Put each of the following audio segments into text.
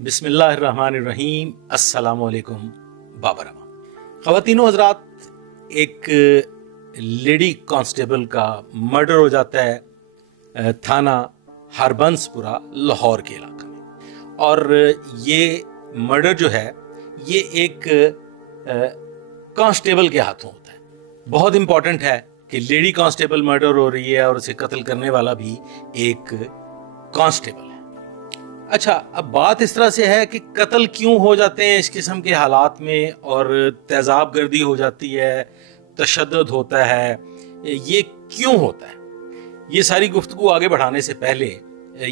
बिस्मिल्लाहिर्रहमानिर्रहीम। अस्सलामु अलैकुम बाबरमा। ख़वातीनो हज़रात, एक लेडी कांस्टेबल का मर्डर हो जाता है थाना हरबंसपुरा लाहौर के इलाके में। और ये मर्डर जो है ये एक कांस्टेबल के हाथों होता है। बहुत इंपॉर्टेंट है कि लेडी कांस्टेबल मर्डर हो रही है और उसे कत्ल करने वाला भी एक कांस्टेबल है। अच्छा, अब बात इस तरह से है कि कत्ल क्यों हो जाते हैं इस किस्म के हालात में, और तेजाब गर्दी हो जाती है, तशद्दुद होता है, ये क्यों होता है? ये सारी गुफ्तगू आगे बढ़ाने से पहले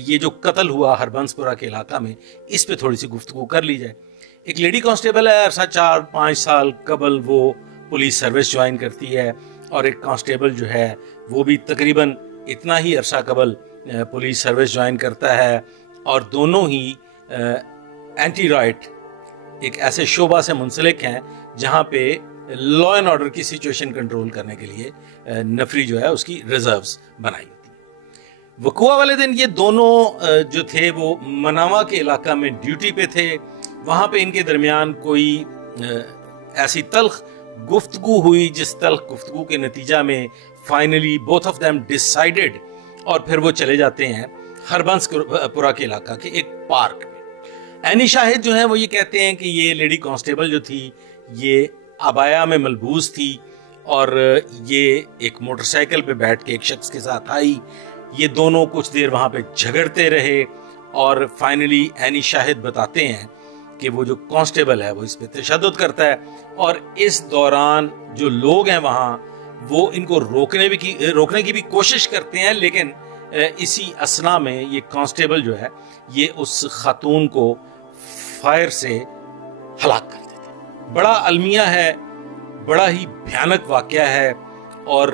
ये जो कत्ल हुआ हरबंसपुरा के इलाका में, इस पे थोड़ी सी गुफ्तगू कर ली जाए। एक लेडी कांस्टेबल है, अरसा 4-5 साल कबल वो पुलिस सर्विस ज्वाइन करती है, और एक कांस्टेबल जो है वो भी तकरीबन इतना ही अरसा कबल पुलिस सर्विस ज्वाइन करता है, और दोनों ही एंटी राइट एक ऐसे शोबा से मुंसलिक हैं जहां पे लॉ एंड ऑर्डर की सिचुएशन कंट्रोल करने के लिए नफरी जो है उसकी रिजर्व्स बनाई होती है। वकुआ वाले दिन ये दोनों जो थे वो मनावा के इलाका में ड्यूटी पे थे। वहां पे इनके दरमियान कोई ऐसी तल्ख गुफ्तगू हुई जिस तल्ख गुफ्तगू के नतीजा में finally both of them decided, और फिर वो चले जाते हैं हरबंसपुरा के इलाका के एक पार्क में। एनी शाहिद जो है वो ये कहते हैं कि ये लेडी कांस्टेबल जो थी ये अबाया में मलबूस थी, और ये एक मोटरसाइकिल पे बैठ के एक शख्स के साथ आई। ये दोनों कुछ देर वहां पे झगड़ते रहे, और फाइनली एनी शाहिद बताते हैं कि वो जो कांस्टेबल है वो इस पे तशद्दुद करता है, और इस दौरान जो लोग हैं वहां वो इनको रोकने की भी कोशिश करते हैं, लेकिन इसी असना में ये कांस्टेबल जो है ये उस खातून को फायर से हलाक कर देते हैं। बड़ा अलमिया है, बड़ा ही भयानक वाकया है, और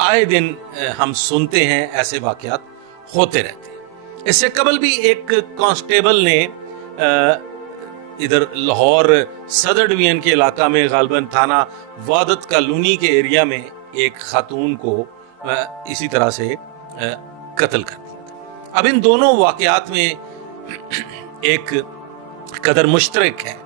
आए दिन हम सुनते हैं ऐसे वाकयात होते रहते हैं। इससे कबल भी एक कांस्टेबल ने इधर लाहौर सदर डिवीजन के इलाका में गालबन थाना वादत कॉलोनी के एरिया में एक खातून को इसी तरह से कत्ल कर दिया था। अब इन दोनों वाकयात में एक कदर मुश्तरक है,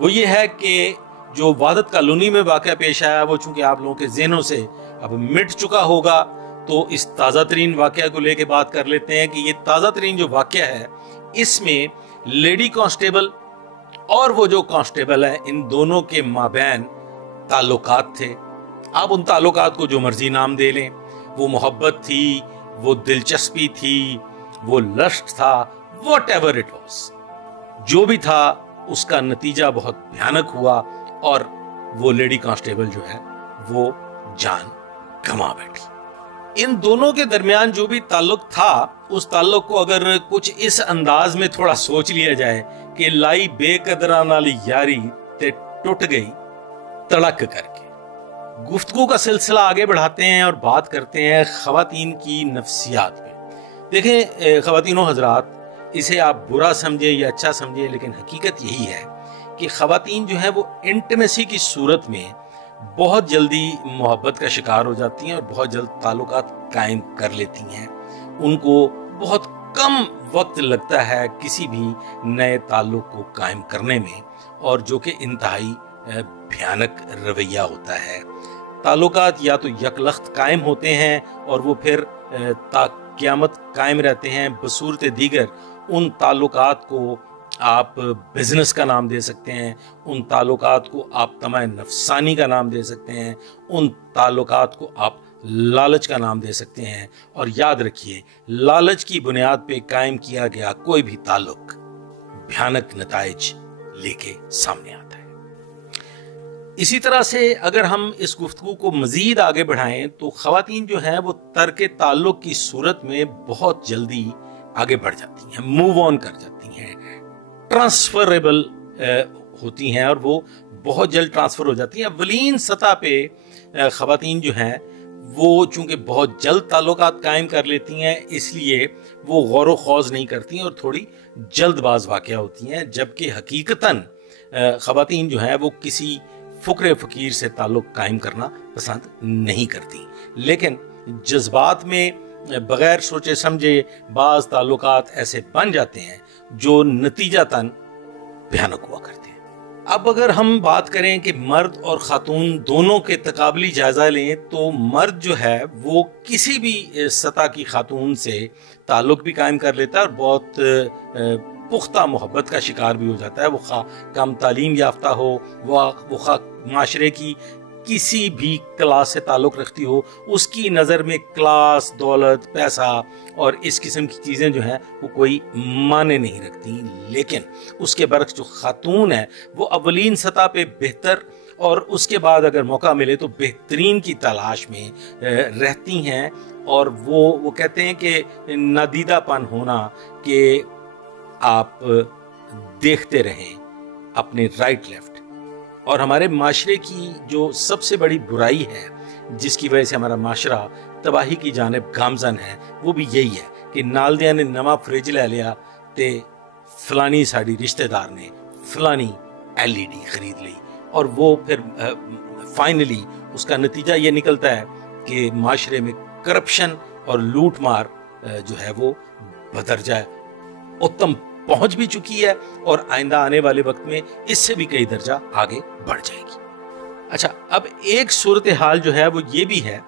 वो ये है कि जो वादत कॉलोनी में वाकया पेश आया वो चूंकि आप लोगों के ज़हनों से अब मिट चुका होगा, तो इस ताज़ा तरीन वाकया को लेके बात कर लेते हैं कि ये ताज़ा तरीन जो वाकया है इसमें लेडी कांस्टेबल और वो जो कांस्टेबल है इन दोनों के माबैन ताल्लुकात थे। आप उन ताल्लुकात को जो मर्जी नाम दे लें, वो मोहब्बत थी, वो दिलचस्पी थी, वो लस्ट था, व्हाटएवर इट वाज, जो भी था उसका नतीजा बहुत भयानक हुआ, और वो लेडी कांस्टेबल जो है वो जान गंवा बैठी। इन दोनों के दरमियान जो भी ताल्लुक था उस ताल्लुक को अगर कुछ इस अंदाज में थोड़ा सोच लिया जाए कि लाई बेकदरा नाली यारी ते टूट गई तड़क करके। गुफ्तगू का सिलसिला आगे बढ़ाते हैं और बात करते हैं ख़वातीन की नफ्सियात पे। देखें ख़वातीनो हज़रात, इसे आप बुरा समझें या अच्छा समझें, लेकिन हकीकत यही है कि ख़वातीन जो है वो इंटिमेसी की सूरत में बहुत जल्दी मोहब्बत का शिकार हो जाती हैं और बहुत जल्द ताल्लुकात कायम कर लेती हैं। उनको बहुत कम वक्त लगता है किसी भी नए ताल्लुक को कायम करने में, और जो कि इंतहाई भयानक रवैया होता है। ताल्लुकात या तो यकलख्त कायम होते हैं और वो फिर ता क़यामत कायम रहते हैं। बसूरत दीगर उन ताल्लुकात को आप बिजनेस का नाम दे सकते हैं, उन ताल्लुकात को आप तमाम नफसानी का नाम दे सकते हैं, उन ताल्लुकात को आप लालच का नाम दे सकते हैं। और याद रखिए, लालच की बुनियाद पे कायम किया गया कोई भी ताल्लुक भयानक नताइज लेके सामने आता है। इसी तरह से अगर हम इस गुफ्तगू को मजीद आगे बढ़ाएं तो ख़वातीन जो हैं वो तर्क ताल्लुक की सूरत में बहुत जल्दी आगे बढ़ जाती हैं, मूव ऑन कर जाती हैं, ट्रांसफरेबल होती हैं, और वो बहुत जल्द ट्रांसफ़र हो जाती हैं। अवलीन सतह पे ख़वातीन जो हैं वो चूँकि बहुत जल्द ताल्लुकात कायम कर लेती हैं, इसलिए वो गौर व खौज़ नहीं करती हैं और थोड़ी जल्दबाज वाक़या होती हैं, जबकि हकीकतन ख़वातीन जो हैं वो किसी फ़ुक़रे फ़कीर से ताल्लुक़ कायम करना पसंद नहीं करती, लेकिन जज्बात में बगैर सोचे समझे बाज ताल्लुकात ऐसे बन जाते हैं जो नतीजतन भयानक हुआ करते हैं। अब अगर हम बात करें कि मर्द और खातून दोनों के तकाबली जायजा लें, तो मर्द जो है वो किसी भी सतह की खातून से ताल्लुक भी कायम कर लेता है और बहुत पुख्ता मोहब्बत का शिकार भी हो जाता है। वो खा कम तालीम याफ्ता हो, वो खा माशरे की किसी भी क्लास से ताल्लुक़ रखती हो, उसकी नज़र में क्लास, दौलत, पैसा और इस किस्म की चीज़ें जो हैं वो कोई माने नहीं रखती। लेकिन उसके बरक्स जो खातून है वो अवलीन सतह पे बेहतर और उसके बाद अगर मौका मिले तो बेहतरीन की तलाश में रहती हैं। और वो कहते हैं कि नादीदापन होना कि आप देखते रहें अपने राइट लेफ्ट। और हमारे माशरे की जो सबसे बड़ी बुराई है जिसकी वजह से हमारा माशरा तबाही की जानिब गामजन है, वो भी यही है कि नालदिया ने नवा फ्रिज ले लिया ते फलानी साड़ी रिश्तेदार ने फलानी LED खरीद ली, और वो फिर फाइनली उसका नतीजा ये निकलता है कि माशरे में करप्शन और लूट मार जो है वो बदरजा उत्तम पहुंच भी चुकी है और आइंदा आने वाले वक्त में इससे भी कई दर्जा आगे बढ़ जाएगी। अच्छा, अब एक सूरत हाल जो है वो ये भी है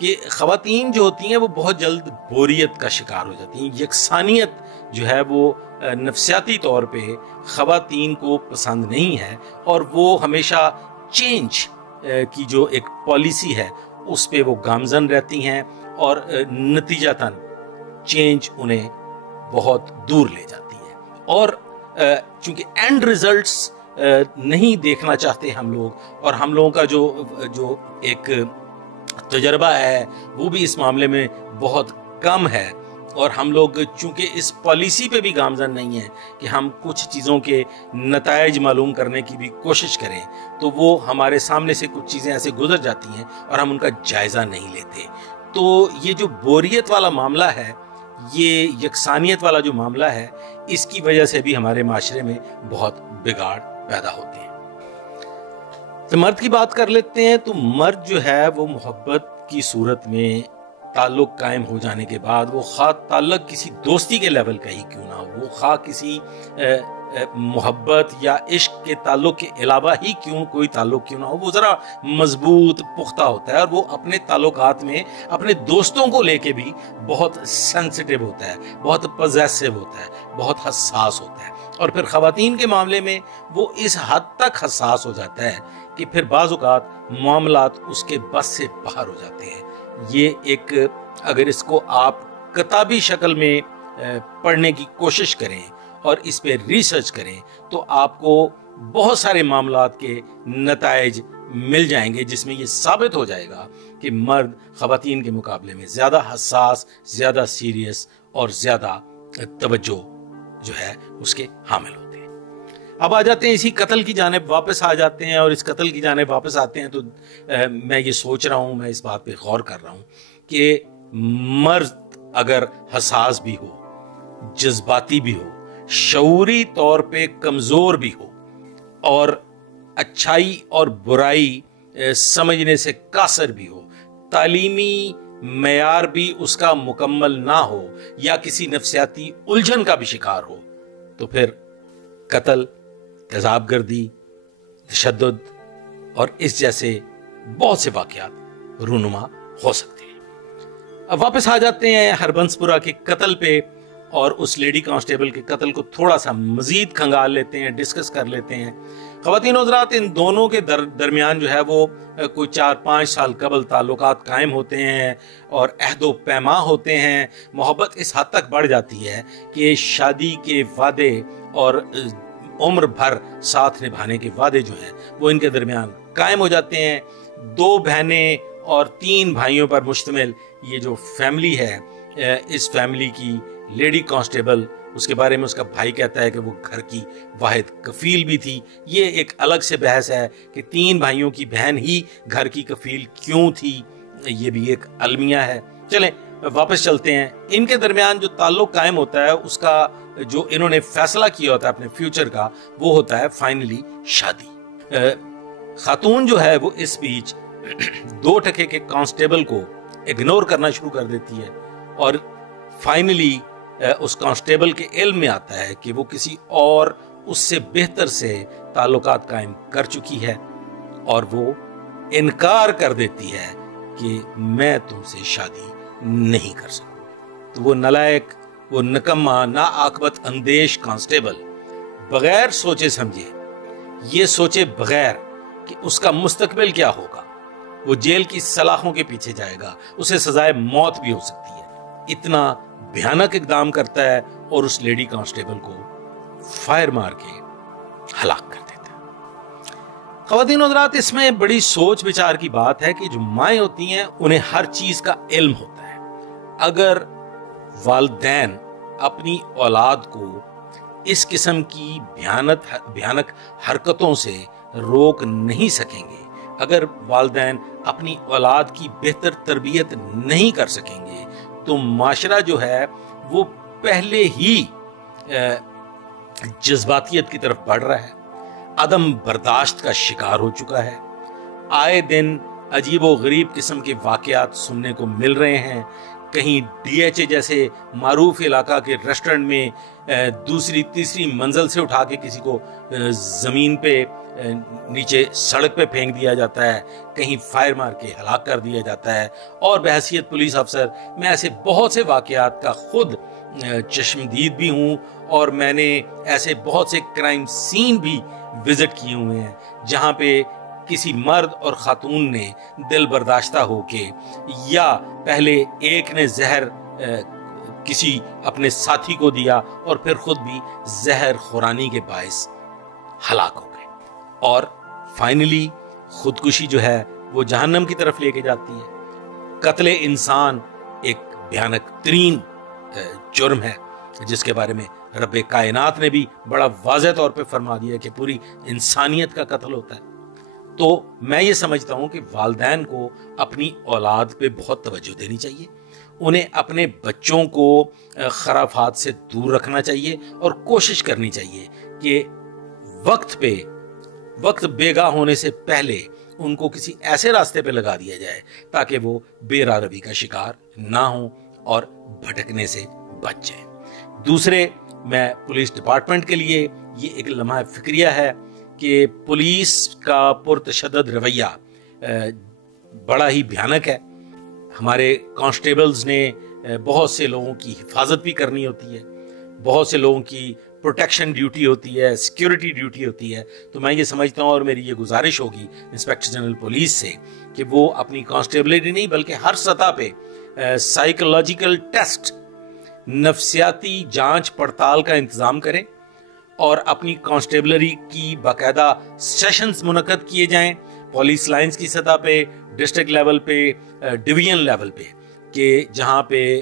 कि ख़वातीन जो होती हैं वो बहुत जल्द बोरियत का शिकार हो जाती हैं। यकसानियत जो है वो नफ्सियाती तौर पे ख़वातीन को पसंद नहीं है और वो हमेशा चेंज की जो एक पॉलिसी है उस पे वो गामजन रहती हैं और नतीजतन चेंज उन्हें बहुत दूर ले जाती है। और चूंकि एंड रिजल्ट्स नहीं देखना चाहते हम लोग, और हम लोगों का जो एक तजर्बा है वो भी इस मामले में बहुत कम है, और हम लोग चूंकि इस पॉलिसी पे भी गामजन नहीं है कि हम कुछ चीज़ों के नताइज मालूम करने की भी कोशिश करें, तो वो हमारे सामने से कुछ चीज़ें ऐसे गुजर जाती हैं और हम उनका जायज़ा नहीं लेते। तो ये जो बोरियत वाला मामला है, ये यकसानियत वाला जो मामला है, इसकी वजह से भी हमारे माशरे में बहुत बिगाड़ पैदा होते हैं। तो मर्द की बात कर लेते हैं। तो मर्द जो है वो मोहब्बत की सूरत में ताल्लुक कायम हो जाने के बाद, वो खा ताल्लुक किसी दोस्ती के लेवल का ही क्यों ना हो, वो खा किसी मोहब्बत या इश्क के ताल्लुक के अलावा ही क्यों कोई ताल्लुक क्यों ना हो, वो ज़रा मजबूत पुख्ता होता है और वो अपने ताल्लुकात में अपने दोस्तों को लेके भी बहुत सेंसिटिव होता है, बहुत पजेसिव होता है, बहुत हसास होता है। और फिर ख़वातीन के मामले में वो इस हद तक हसास हो जाता है कि फिर बाज़ औक़ात मामलात उसके बस से बाहर हो जाते हैं। ये एक, अगर इसको आप किताबी शक्ल में पढ़ने की कोशिश करें और इस पे रिसर्च करें तो आपको बहुत सारे मामलात के नताइज मिल जाएंगे जिसमें ये साबित हो जाएगा कि मर्द ख़वातीन के मुकाबले में ज़्यादा हसास, ज़्यादा सीरियस और ज़्यादा तवज्जो जो है उसके हामिल होते हैं। अब आ जाते हैं इसी कत्ल की जानिब वापस आ जाते हैं, और इस कत्ल की जानिब वापस आते हैं तो मैं ये सोच रहा हूँ, मैं इस बात पे गौर कर रहा हूँ कि मर्द अगर हसास भी हो, जज्बाती भी हो, शऊरी तौर पे कमजोर भी हो और अच्छाई और बुराई समझने से कासर भी हो, तालीमी मेयार भी उसका मुकम्मल ना हो या किसी नफ्सियाती उलझन का भी शिकार हो, तो फिर कत्ल, तेज़ाबगर्दी, तशद्दुद और इस जैसे बहुत से वाक़यात रूनुमा हो सकते हैं। अब वापस आ जाते हैं हरबंसपुरा के कत्ल पे और उस लेडी कांस्टेबल के कत्ल को थोड़ा सा मजीद खंगाल लेते हैं, डिस्कस कर लेते हैं। ख़वातीन हज़रात, इन दोनों के दरमियान जो है वो कोई 4-5 साल कबल ताल्लुकात कायम होते हैं और अहदो पैमा होते हैं। मोहब्बत इस हद तक बढ़ जाती है कि शादी के वादे और उम्र भर साथ निभाने के वादे जो हैं वो इनके दरमियान कायम हो जाते हैं। 2 बहनें और 3 भाइयों पर मुश्तमिल ये जो फैमिली है, इस फैमिली की लेडी कांस्टेबल, उसके बारे में उसका भाई कहता है कि वो घर की वाहिद कफील भी थी। ये एक अलग से बहस है कि 3 भाइयों की बहन ही घर की कफील क्यों थी, ये भी एक अलमिया है। चलें वापस चलते हैं। इनके दरमियान जो ताल्लुक कायम होता है, उसका जो इन्होंने फैसला किया होता है अपने फ्यूचर का, वो होता है फाइनली शादी। खातून जो है वो इस बीच 2 टके के कांस्टेबल को इग्नोर करना शुरू कर देती है اور فائنلی اس کانسٹیبل کے علم میں آتا ہے کہ وہ کسی اور اس سے بہتر سے تعلقات قائم کر چکی ہے اور وہ انکار کر دیتی ہے کہ میں تم سے شادی نہیں کر سکوں. تو وہ نالائق، وہ نکما، ناعاقبت اندیش کانسٹیبل بغیر سوچے سمجھے، یہ سوچے بغیر کہ اس کا مستقبل کیا ہوگا، وہ جیل کی سلاخوں کے پیچھے جائے گا، اسے سزائے موت بھی ہو سکتی ہے، اتنا بھیانک اقدام کرتا ہے اور اس لیڈی کانسٹیبل کو فائر مار کے ہلاک کر دیتا ہے. خواتین و حضرات، اس میں بڑی سوچ بچار کی بات ہے کہ جو مائیں ہوتی ہیں انہیں ہر چیز کا علم ہوتا ہے. اگر والدین اپنی اولاد کو اس قسم کی بھیانک حرکتوں سے روک نہیں سکیں گے، اگر والدین اپنی اولاد کی بہتر تربیت نہیں کر سکیں گے، تو معاشرہ جو ہے وہ پہلے ہی جذباتیت کی طرف بڑھ رہا ہے، عدم برداشت کا شکار ہو چکا ہے. آئے دن عجیب و غریب قسم کے واقعات سننے کو مل رہے ہیں. کہیں ڈی ایچ اے جیسے معروف علاقہ کے ریسٹورنٹ میں دوسری تیسری منزل سے اٹھا کے کسی کو زمین پہ نیچے سڑک پہ پھینک دیا جاتا ہے، کہیں فائر مار کے ہلاک کر دیا جاتا ہے. اور بحیثیت پولیس افسر میں ایسے بہت سے واقعات کا خود چشمدید بھی ہوں، اور میں نے ایسے بہت سے کرائم سین بھی وزٹ کیے ہوئے ہیں جہاں پہ کسی مرد اور خاتون نے دل برداشتہ ہو کے، یا پہلے ایک نے زہر کسی اپنے ساتھی کو دیا اور پھر خود بھی زہر خورانی کے باعث ہلاک ہو گئے، اور فائنلی خودکشی جو ہے وہ جہنم کی طرف لے کے جاتی ہے. قتل انسان ایک بھیانک ترین جرم ہے جس کے بارے میں رب کائنات نے بھی بڑا واضح طور پہ فرما دیا کہ پوری انسانیت کا قتل ہوتا ہے. تو میں یہ سمجھتا ہوں کہ والدین کو اپنی اولاد پہ بہت توجہ دینی چاہیے، انہیں اپنے بچوں کو خرافات سے دور رکھنا چاہیے اور کوشش کرنی چاہیے کہ وقت بیگاہ ہونے سے پہلے ان کو کسی ایسے راستے پہ لگا دیا جائے تاکہ وہ بے راہ روی کا شکار نہ ہوں اور بھٹکنے سے بچ جائیں. دوسرے، میں پولیس ڈپارٹمنٹ کے لیے یہ ایک لمحہ فکریہ ہے کہ پولیس کا پرتشدد رویہ بڑا ہی بھیانک ہے. ہمارے کانسٹیبلز نے بہت سے لوگوں کی حفاظت بھی کرنی ہوتی ہے، بہت سے لوگوں کی پروٹیکشن ڈیوٹی ہوتی ہے، سیکیورٹی ڈیوٹی ہوتی ہے. تو میں یہ سمجھتا ہوں اور میری یہ گزارش ہوگی انسپیکٹر جنرل پولیس سے کہ وہ اپنی کانسٹیبلری نہیں بلکہ ہر سطح پہ سائیکولوجیکل ٹیسٹ، نفسیاتی جانچ پڑتال کا انتظام کریں اور اپنی کانسٹیبلری کی باقاعدہ سیشنز منعقد کیے جائیں پولیس لائنز کی سطح پہ، ڈسٹرکٹ لیول پہ، ڈویژن لیول پہ، کہ جہاں پہ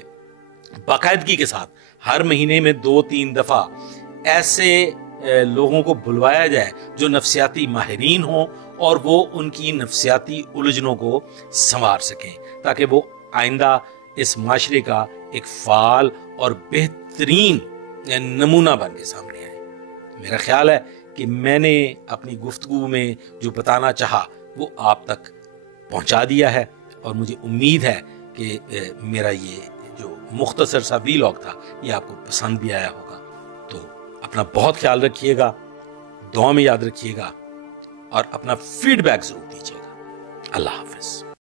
باقاعدگی کے ساتھ ہر مہینے میں 2-3 دفعہ ایسے لوگوں کو بلوایا جائے جو نفسیاتی ماہرین ہوں اور وہ ان کی نفسیاتی الجھنوں کو سنوار سکیں تاکہ وہ آئندہ اس معاشرے کا ایک فعال اور بہترین نمونہ بن کے سامنے آئے. میرا خیال ہے کہ میں نے اپنی گفتگو میں جو بتانا چاہا وہ آپ تک پہنچا دیا ہے، اور مجھے امید ہے کہ میرا یہ جو مختصر سا ویلاگ تھا یہ آپ کو پسند بھی آیا ہوگا. تو اپنا بہت خیال رکھیے گا، دعا میں یاد رکھیے گا اور اپنا فیڈ بیک ضرور دیجیے گا. اللہ حافظ.